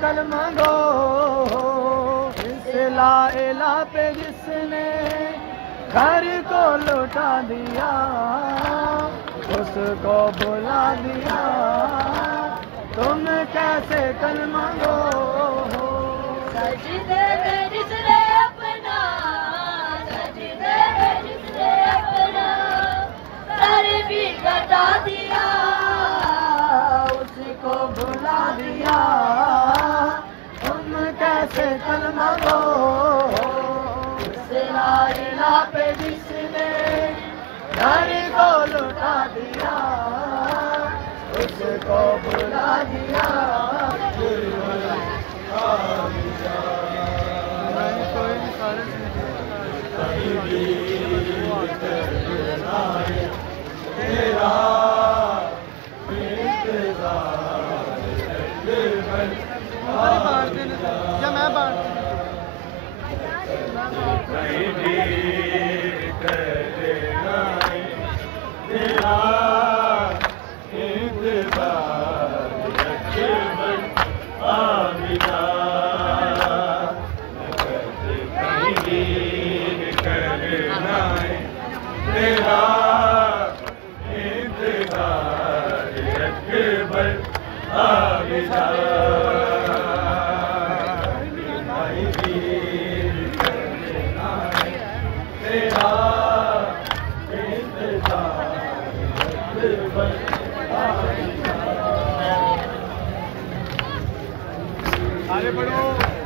कलमा गो इस ला इला पे जिसने घर को लौटा दिया उसको बुला दिया तुम कैसे कलमा गो सजदे में जिसने अपना सजदे में जिसने अपना सर भी कटा दिया उसको बुला दिया कैसे कलमा गो ला इला पे जिसने घर को लुटा दिया उसको बुला दिया या मैं बांट आगे बढ़ो।